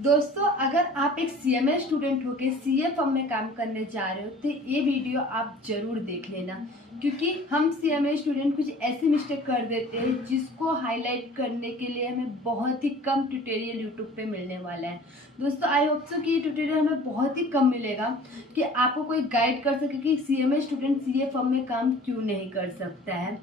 दोस्तों, अगर आप एक सीएमए स्टूडेंट होकर सीए फर्म में काम करने जा रहे हो तो ये वीडियो आप जरूर देख लेना, क्योंकि हम सीएमए स्टूडेंट कुछ ऐसी मिस्टेक कर देते हैं जिसको हाईलाइट करने के लिए हमें बहुत ही कम ट्यूटोरियल यूट्यूब पे मिलने वाला है। दोस्तों, आई होप सो कि ये ट्यूटोरियल हमें बहुत ही कम मिलेगा कि आपको कोई गाइड कर सके कि सीएमए स्टूडेंट सीए फर्म में काम क्यों नहीं कर सकता है।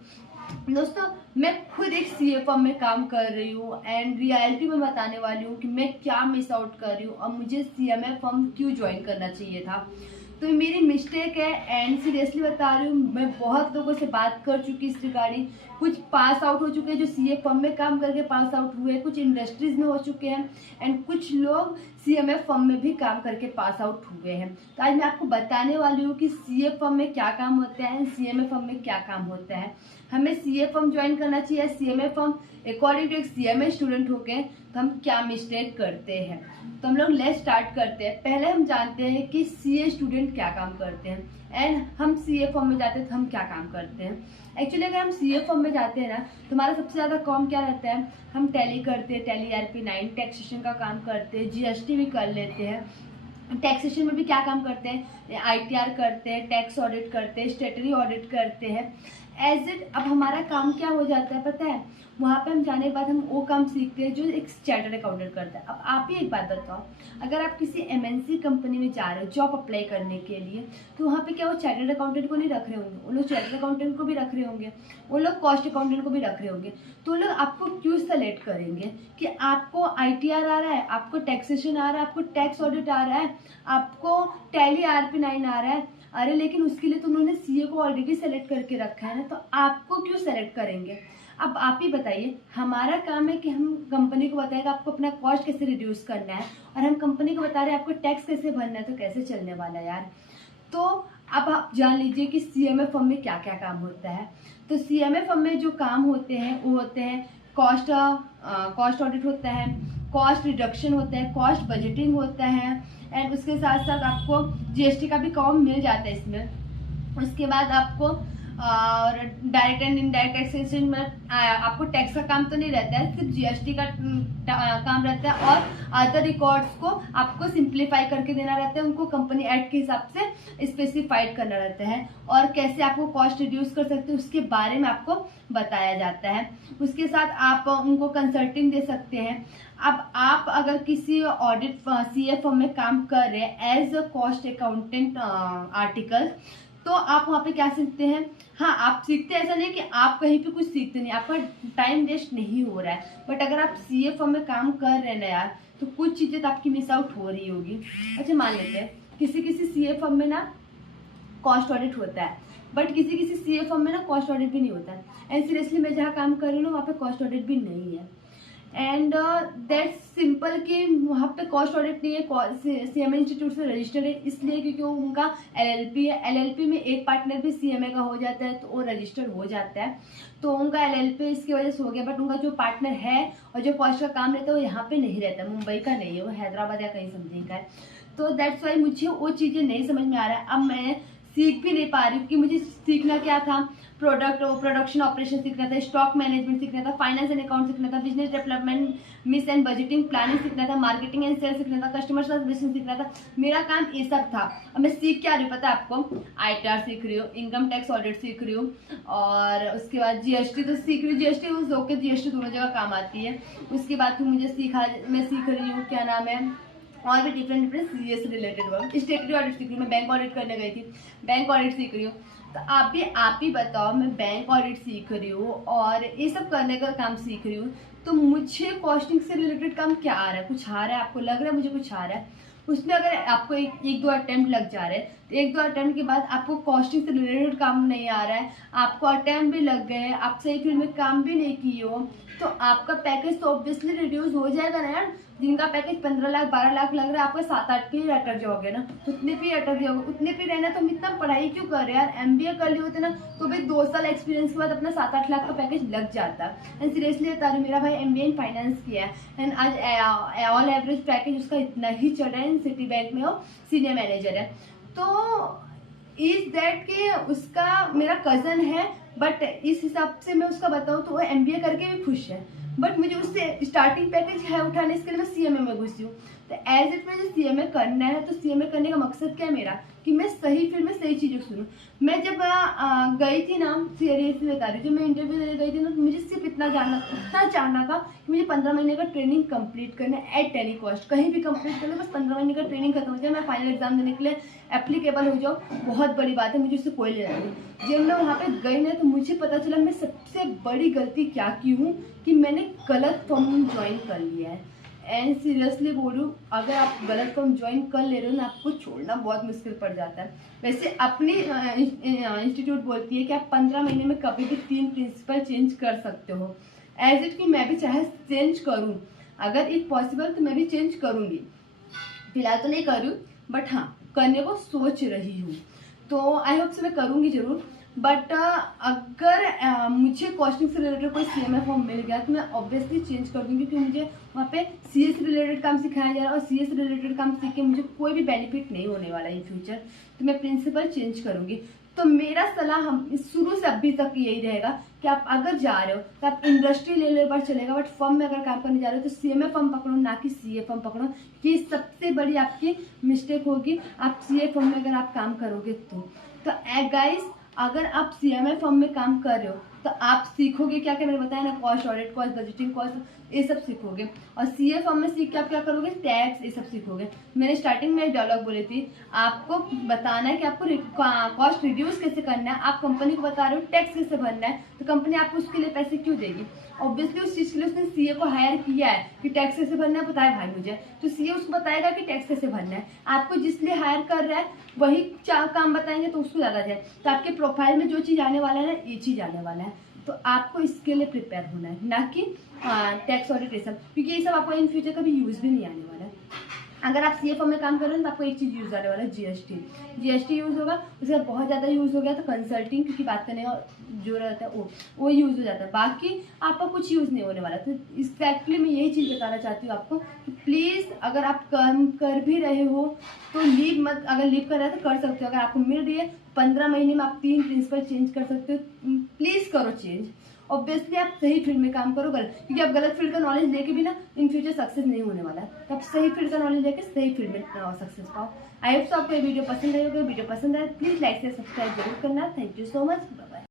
दोस्तों, मैं खुद एक सीए फर्म में काम कर रही हूँ एंड रियलिटी में बताने वाली हूँ कि मैं क्या मिस आउट कर रही हूँ और मुझे सीएमए फर्म क्यों ज्वाइन करना चाहिए था। तो मेरी मिस्टेक है एंड सीरियसली बता रही हूँ। मैं बहुत लोगों से बात कर चुकी इस रिगार्डिंग। कुछ पास आउट हो चुके हैं जो सीए फर्म में काम करके पास आउट हुए, कुछ इंडस्ट्रीज में हो चुके हैं एंड कुछ लोग सीएमए फर्म में भी काम करके पास आउट हुए हैं। तो आज मैं आपको बताने वाली हूँ कि सीए फर्म में क्या काम होता है, सीएमए फर्म में क्या काम होता है। हमें सीए फर्म ज्वाइन करना चाहिए, सीएमए फर्म अकॉर्डिंग टू एक सीएमए स्टूडेंट होके तो हम क्या मिस्टेक करते हैं। तो हम लोग लेट्स स्टार्ट करते हैं। पहले हम जानते हैं कि सीए स्टूडेंट क्या काम करते हैं एंड हम सीए फर्म में जाते हैं तो हम क्या काम करते हैं। एक्चुअली अगर हम सीए फर्म में जाते हैं ना तो हमारा सबसे ज़्यादा काम क्या रहता है, हम टैली करते हैं, टैली ERP9 टैक्सेशन का काम करते हैं, जीएसटी भी कर लेते हैं। टैक्सेशन में भी क्या काम करते हैं, ITR करते हैं, टैक्स ऑडिट करते हैं, स्टेटरी ऑडिट करते हैं। एज इट अब हमारा काम क्या हो जाता है पता है, वहाँ पे हम जाने के बाद हम वो काम सीखते हैं जो एक चार्टर्ड अकाउंटेंट करता है। अब आप ही एक बात बताओ, अगर आप किसी MNC कंपनी में जा रहे हो जॉब अप्लाई करने के लिए तो वहाँ पे क्या वो चार्टर्ड अकाउंटेंट को नहीं रख रहे होंगे, वो लोग चार्टर्ड अकाउंटेंट को भी रख रहे होंगे, वो लोग कॉस्ट अकाउंटेंट को भी रख रहे होंगे। तो लोग आपको क्यों सेलेक्ट करेंगे कि आपको ITR आ रहा है, आपको टैक्सेशन आ रहा है, आपको टैक्स ऑडिट आ रहा है, आपको टैली ERP9 आ रहा है। अरे लेकिन उसके लिए तो उन्होंने सीए को ऑलरेडी सेलेक्ट करके रखा है ना, तो आपको क्यों सेलेक्ट करेंगे। अब आप ही बताइए, हमारा काम है कि हम कंपनी को बताएगा आपको अपना कॉस्ट कैसे रिड्यूस करना है और हम कंपनी को बता रहे हैं आपको टैक्स कैसे भरना है, तो कैसे चलने वाला यार। तो अब आप जान लीजिए कि सीएमए फर्म में क्या क्या काम होता है। तो सीएमए फर्म में जो काम होते हैं वो होते हैं कॉस्ट ऑडिट होता है, कॉस्ट रिडक्शन होता है, कॉस्ट बजटिंग होता है एंड उसके साथ साथ आपको जीएसटी का भी काम मिल जाता है इसमें। उसके बाद आपको और डायरेक्ट एंड इनडायरेक्ट टैक्सेशन में आपको टैक्स का काम तो नहीं रहता है, सिर्फ जीएसटी का काम रहता है और अदर रिकॉर्ड्स को आपको सिंप्लीफाई करके देना रहता है, उनको कंपनी एक्ट के हिसाब से स्पेसिफाइड करना रहता है और कैसे आपको कॉस्ट रिड्यूस कर सकते हैं उसके बारे में आपको बताया जाता है। उसके साथ आप उनको कंसल्टिंग दे सकते हैं। अब आप अगर किसी ऑडिट सीए फर्म में काम कर रहे हैं as a cost accountant article, तो आप वहाँ पे क्या सीखते हैं, हाँ आप सीखते हैं, ऐसा नहीं कि आप कहीं पे कुछ सीखते नहीं, आपका टाइम वेस्ट नहीं हो रहा है। बट अगर आप सीए फर्म में काम कर रहे हैं ना यार, तो कुछ चीज़ें तो आपकी मिस आउट हो रही होगी। अच्छा मान लेते हैं किसी किसी सीए फर्म में ना कॉस्ट ऑडिट होता है, बट किसी किसी सीए फर्म में ना कॉस्ट ऑडिट भी नहीं होता है। एंड सीरियसली मैं जहाँ काम कर रही हूँ वहाँ पे कॉस्ट ऑडिट भी नहीं है एंड दैट्स सिंपल कि वहाँ पे कॉस्ट ऑडिट नहीं है। सीएमए इंस्टीट्यूट से रजिस्टर्ड है इसलिए क्योंकि वो उनका LLP है। LLP में एक पार्टनर भी सीएमए का हो जाता है तो वो रजिस्टर्ड हो जाता है, तो उनका LLP इसकी वजह से हो गया। बट उनका जो पार्टनर है और जो कॉस्ट का काम रहता है वो यहाँ पे नहीं रहता, मुंबई का नहीं है, वो हैदराबाद या कहीं समथिंग का है। तो दैट्स वाई मुझे वो चीज़ें नहीं समझ में आ रहा है। अब मैं सीख भी नहीं पा रही कि मुझे सीखना क्या था, प्रोडक्शन ऑपरेशन सीखना था, स्टॉक मैनेजमेंट सीखना था, फाइनेंस एंड अकाउंट सीखना था, business development miss and budgeting planning सीखना था, मार्केटिंग एंड सेल्स सीखना था, कस्टमर सर्विस सीखना था। मेरा काम ये सब था। अब मैं सीख क्या रही हूँ पता है आपको, ITR सीख रही हूँ, इनकम टैक्स ऑडिट सीख रही हूँ और उसके बाद जीएसटी तो सीख रही हूँ। जीएसटी उस ओके, जीएसटी दोनों जगह काम आती है। उसके बाद फिर मैं सीख रही हूँ क्या नाम है, और भी डिफरेंट सीए से रिलेटेड वर्क। स्टेटरी ऑडिट सीख रही हूँ, मैं बैंक ऑडिट करने गई थी, बैंक ऑडिट सीख रही हूँ। तो आप ही बताओ, मैं बैंक ऑडिट सीख रही हूँ और ये सब करने का काम सीख रही हूँ, तो मुझे कॉस्टिंग से रिलेटेड काम क्या आ रहा है, कुछ आ रहा है आपको लग रहा है मुझे कुछ आ रहा है उसमें। अगर आपको एक दो अटेम्प्ट लग जा रहे हैं तो एक दो अटेम्प्ट के बाद आपको कॉस्टिंग से रिलेटेड काम नहीं आ रहा है, आपको अटेम्प्ट भी लग गए, आप सही फील्ड में काम भी नहीं किए हो, तो आपका पैकेज तो ऑब्वियसली रिड्यूस हो जाएगा ना यार। जिनका पैकेज 15 लाख 12 लाख लग रहा है, आपका 7-8 पे ही अटक जाओगे ना, उतने पे अटक जाओगे। उतने पे रहना तो हम इतना पढ़ाई क्यों कर रहे हैं यार, MBA कर लिए होते ना तो भाई 2 साल एक्सपीरियंस के बाद अपना 7-8 लाख का पैकेज लग जाता। एंड सीरियसली बता रही हूँ, मेरा भाई MBA इन फाइनेंस किया है एंड आज ऑल एवरेज पैकेज उसका इतना ही चल रहा है, सिटी बैंक में वो सीनियर मैनेजर है। तो इज दैट कि उसका मेरा कज़न है, बट इस हिसाब से मैं उसका बताऊँ तो वो MBA करके भी खुश है। बट मुझे उससे स्टार्टिंग पैकेज है उठाने, इसके लिए मैं सीएमए में घुसी हूँ। तो एज इट मुझे सीएमए करना है, तो सीएमए करने का मकसद क्या है मेरा, कि मैं सही फील्ड में सही चीज़ों सुनूँ। मैं जब गई थी ना, सीरियसली बता रही हूँ, जब मैं इंटरव्यू देने गई थी ना, तो मुझे सिर्फ इतना जानना था कि मुझे 15 महीने का ट्रेनिंग कंप्लीट करना है एट एनी कॉस्ट, कहीं भी कंप्लीट कर लो, बस 15 महीने का ट्रेनिंग खत्म हो जाए, मैं फाइनल एग्जाम देने के लिए एप्लीकेबल हो जाऊँ, बहुत बड़ी बात है, मुझे उससे कोई लेना नहीं। जब मैं वहाँ पे गई ना, तो मुझे पता चला मैं सबसे बड़ी गलती क्या की हूँ, कि मैंने गलत फॉर्म ज्वाइन कर लिया है। एंड सीरियसली बोलूँ, अगर आप गलत फॉर्म ज्वाइन कर ले रहे हो ना, आपको छोड़ना बहुत मुश्किल पड़ जाता है। वैसे अपनी इंस्टीट्यूट बोलती है कि आप 15 महीने में कभी भी 3 प्रिंसिपल चेंज कर सकते हो। एज इट कि मैं भी चाहे चेंज करूँ, अगर इफ पॉसिबल तो मैं भी चेंज करूँगी, फिलहाल तो नहीं करूँ, बट हाँ करने को सोच रही हूँ। तो आई होप से मैं करूँगी ज़रूर। बट अगर मुझे कॉस्टिंग से रिलेटेड कोई सीएमए फॉर्म मिल गया, तो मैं ऑब्वियसली चेंज कर दूँगी, क्योंकि मुझे वहाँ पे सीए से रिलेटेड काम सिखाया जा रहा है, और सीए से रिलेटेड काम सीख के मुझे कोई भी बेनिफिट नहीं होने वाला इन फ्यूचर, तो मैं प्रिंसिपल चेंज करूँगी। तो मेरा सलाह हम शुरू से अभी तक यही रहेगा कि आप अगर जा रहे हो तो आप इंडस्ट्री ले लो, एक बार चलेगा, बट फर्म में अगर काम करने जा रहे हो तो सीएमए फर्म पकड़ो, ना कि सीए फर्म पकड़ो, कि सबसे बड़ी आपकी मिस्टेक होगी आप सीए फर्म में अगर आप काम करोगे तो गाइस, अगर आप सीएमए फर्म में काम कर रहे हो तो आप सीखोगे क्या क्या, मैंने बताया ना, cost audit, cost budgeting, cost, ये सब सीखोगे। और सीए फर्म में सीख के आप क्या करोगे, टैक्स, ये सब सीखोगे। मैंने स्टार्टिंग में एक डायलॉग बोली थी, आपको बताना है कि आपको कॉस्ट रिड्यूस कैसे करना है, आप कंपनी को बता रहे हो टैक्स कैसे भरना है, तो कंपनी आपको उसके लिए पैसे क्यों देगी। ऑब्वियसली उस चीज़ के लिए उसने सीए को हायर किया है कि टैक्स कैसे भरना है, बताया भाई मुझे, तो सीए उसको बताएगा कि टैक्स कैसे भरना है। आपको जिस लिए हायर कर रहा है वही काम बताएंगे तो उसको ज़्यादा जाए, तो आपके प्रोफाइल में जो चीज़ आने वाला है ना, ये चीज़ आने वाला है। तो आपको इसके लिए प्रिपेयर होना है, ना कि टैक्स ऑडिट ये सब, क्योंकि ये सब आपको इन फ्यूचर कभी यूज़ भी नहीं आने वाला है। अगर आप सीए फर्म में काम कर रहे हैं तो आपको एक चीज़ यूज़ आने वाला है, जीएसटी यूज़ होगा। उसके बाद बहुत ज़्यादा यूज़ हो गया तो कंसल्टिंग, क्योंकि बात करने का जो रहता है वो यूज़ हो जाता है, बाकी आपका कुछ यूज़ नहीं होने वाला। तो एक्जैक्टली मैं यही चीज़ बताना चाहती हूँ आपको कि प्लीज़ अगर आप काम कर भी रहे हो तो लीव मत, अगर लीव कर रहे हो तो कर सकते हो, अगर आपको मिल रही है 15 महीने में आप 3 प्रिंसिपल चेंज कर सकते हो, प्लीज़ करो चेंज। ऑब्वियसली आप सही फील्ड में काम करो, गलत, क्योंकि आप गलत फील्ड का नॉलेज लेके भी ना इन फ्यूचर सक्सेस नहीं होने वाला है। तो आप सही फील्ड का नॉलेज लेके सही फील्ड में सक्सेस पाओ। आई होप सो आपको ये वीडियो पसंद आएगा। वीडियो पसंद आए प्लीज़ लाइक से सब्सक्राइब जरूर करना। Thank you so much.